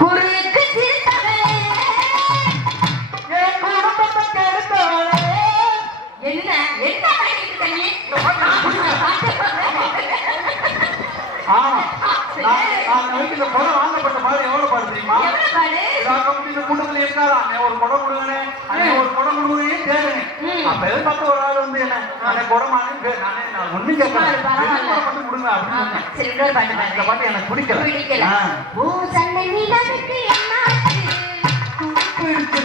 குறுக்கு சிரித்தவளே என் குடும்பத்தை கெடுத்தவளே. என்ன என்ன பண்ணிட்டு இருக்க நீ? இந்த குடம் வாங்கப்பட்ட மாதிரி எவ்வளவு பாடு தெரியுமா? இந்த கூட்டத்துல இருக்காரா ஒரு குடம் கொடுங்கனே, ஒரு குடம் கொடுங்கனே கேளுங்க. அப்ப எதிர்பார்த்த ஒரு ஆள் வந்து என்ன குடம் ஒண்ணு கேட்கலாம் மட்டும் கொடுங்க அப்படின்னு. இந்த பாட்டு எனக்கு பிடிக்கல. ஓ சண்டை நீடத்துக்கு என்னாச்சு?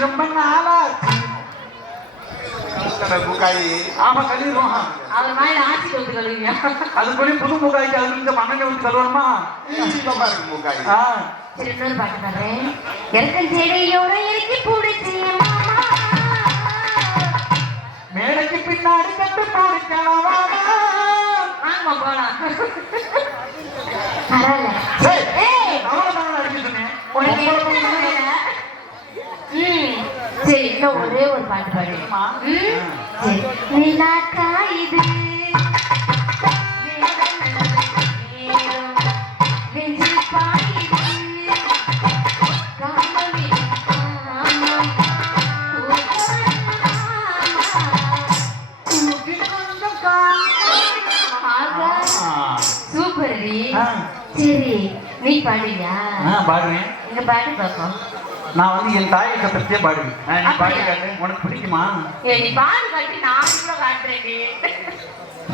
ரொம்ப நாளாச்சு. ஆமா கழுவிடுவோம். அவர் மாதிரி ஆட்சி கொடுத்து கழுவியா? அது போய் புது மூக்காய்க்கு அது இந்த மண்ணெண்ணெய் ஊற்றி கழுவணுமா? சரி இன்னொரு பாட்டு பாடுறேன். எனக்கு செடியோட இறக்கி பிடிச்சி மேடைக்கு பின்னாடி கண்டு போடிக்கலாமா? ஆமா போலாம். பரவாயில்ல. சரி இன்னும் ஒரே ஒரு பாட்டு பாடுமா? நிலாக்கா இது சூப்பர். சரி நீ பாடுவியா? பாடுவேன். எங்க பாட்டு பார்ப்போம். நான் வந்து என் தாயை கத்திரியே பாடுவேன். நீ பாடி காட்டு. உனக்கு பிடிக்குமா? நீ பாடு காட்டி நான் கூட காட்டுறேன்.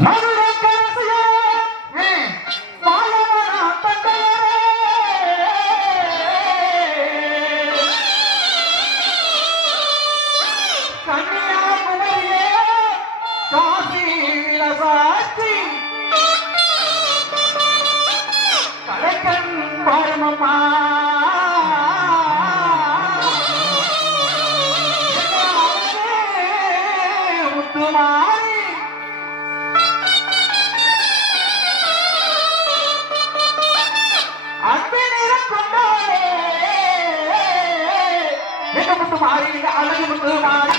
மதுரை கரசியே பாலவனா தந்தையரே கன்னியாகுமரியே காசியில சாட்சி கலைக்கண் பாருமம்மா அழகு முத்து மாறி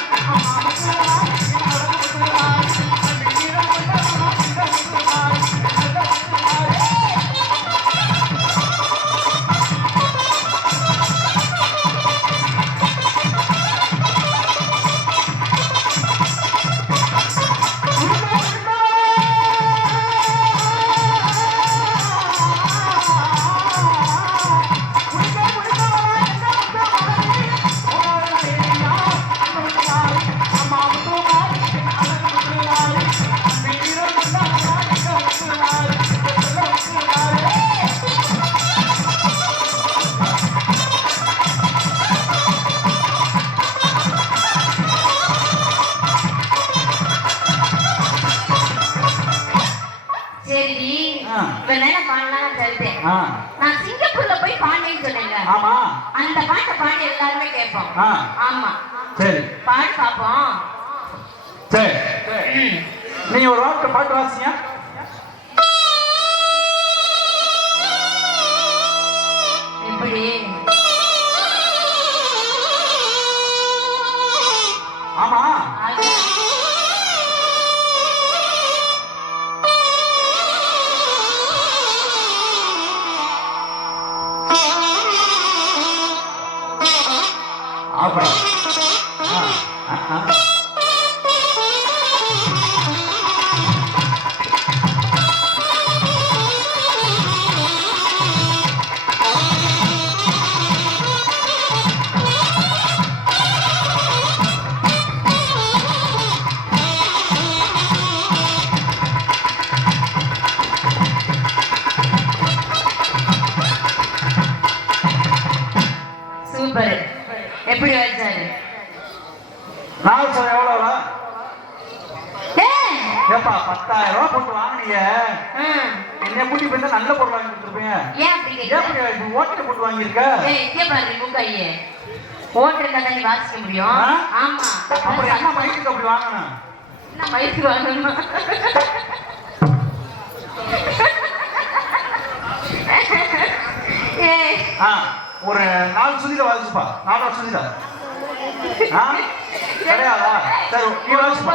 நான் சிங்கப்பூர்ல போய் பாண்டேன்னு சொன்னேங்க. ஆமா அந்த பாட்டை பாடி எல்லாருமே கேட்போம். ஆமா சரி பாடி பாப்போம். சரி நீ ஒரு வார்த்தை பாட்டு வாசியா? எப்படி? ஆமா அப்படி சூப்பர். எப்படி வச்சாரு? நாள் சார் எவ்வளவு? ஏப்பா 10,000 ரூபாய் போட்டு வாங்கினீங்க. என்ன கூட்டி போய் நல்ல பொருள் வாங்கி கொடுத்துருப்பீங்க. ஏன் ஓட்டர் போட்டு வாங்கியிருக்க? ஓட்டர் தான் வாசிக்க முடியும். ஆமா அப்படி அம்மா மைக்கு அப்படி வாங்கணும். என்ன மைக்கு வாங்கணும்? ஒரு 4 சுதியில வாசிப்பா. 4 சுதியில கிடையாதா? சரி நீ வாசிப்பா.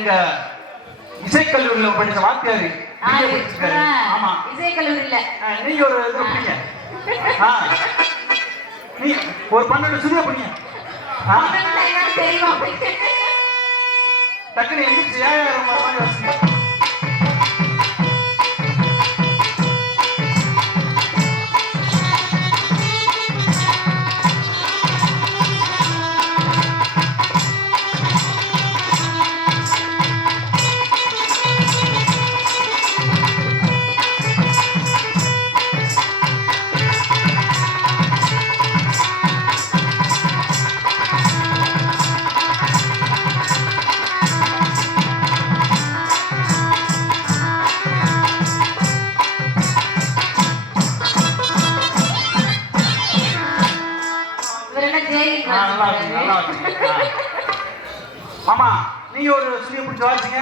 எங்க இசைக்கல்லூரியில படிச்ச வாத்தியாரு ஆ, படிச்சிருக்காரு. ஆமா இசை கல்லூரியில நீங்க ஒரு இது பண்ணீங்க நீ ஒரு 12 சுதியா பண்ணீங்க என்னன்னு தெரியுமா டக்குனு எந்திரிச்சு ஏன் மாதிரி வச்சுங்க ஆமா நீங்க ஒரு சுதியை பிடிச்சி வாசிங்க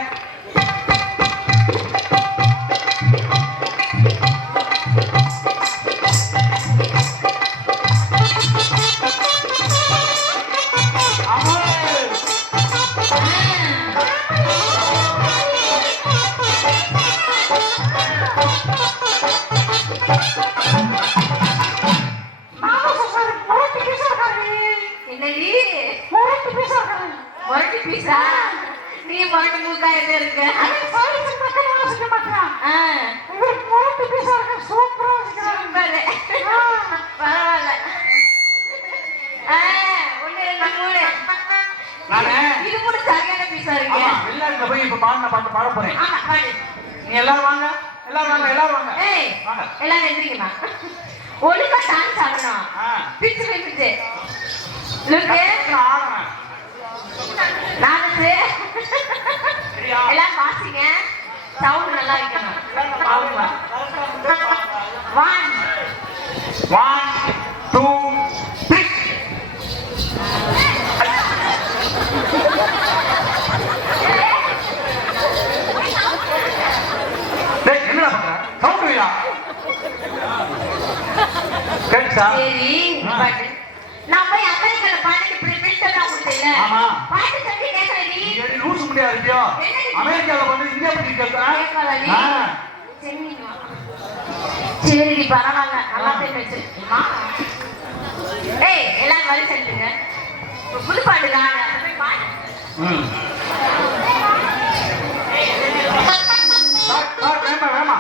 மொரட்டி பீஸா நீ மொரட்டி மூக்காயிட்டே இருக்க பரவாயில்ல இது கூட சரியான பீஸா இருக்கு வெளிநாட்டுல போய் இப்ப பாடின பாட்டு பாட போறேன் ஆமா பாடு நீ எல்லாரும் வாங்க எல்லாரும் வாங்க எல்லாரும் வாங்க ஏய் வாங்க எல்லாரும் எந்திரிக்கமா ஒழுங்கா டான்ஸ் ஆடணும் பிச்சு பிச்சு லுக்கு ஆடுறேன் நானு எல்லாம் வாசிங்க சவுண்ட் நல்லா இருக்கணும் 1 2 3 டேய் என்னடா பண்ற சவுண்ட் வைடா கேட்சா சரி பாட்டு நான் போய் அமெரிக்கால பாட்டு பிரிட்டனா கொடுத்தேல ஆமா பாட்டு சொல்லி கேக்குறடி நீ லூஸ் முடியா இருக்கியோ அமெரிக்கால வந்து இந்தியா பத்தி கேக்குறா சரி பரவாயில்ல நல்லா பேசு ஏய் எல்லாரும் வரி சொல்லுங்க புது பாட்டு தான் வேமா வேமா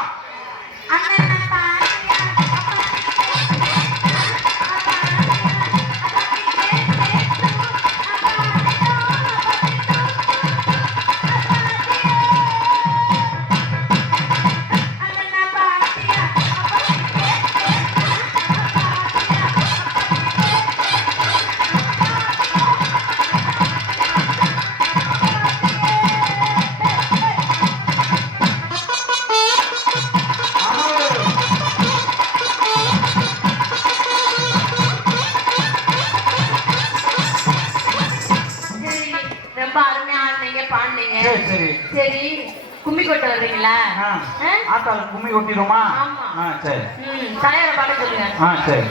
சரி கும்மி கொட்ட வர்றீங்களா ஆத்தால கும்மி கொட்டிடுமா ஆமா சரி தலைவரை பாட சொல்லுங்க சரி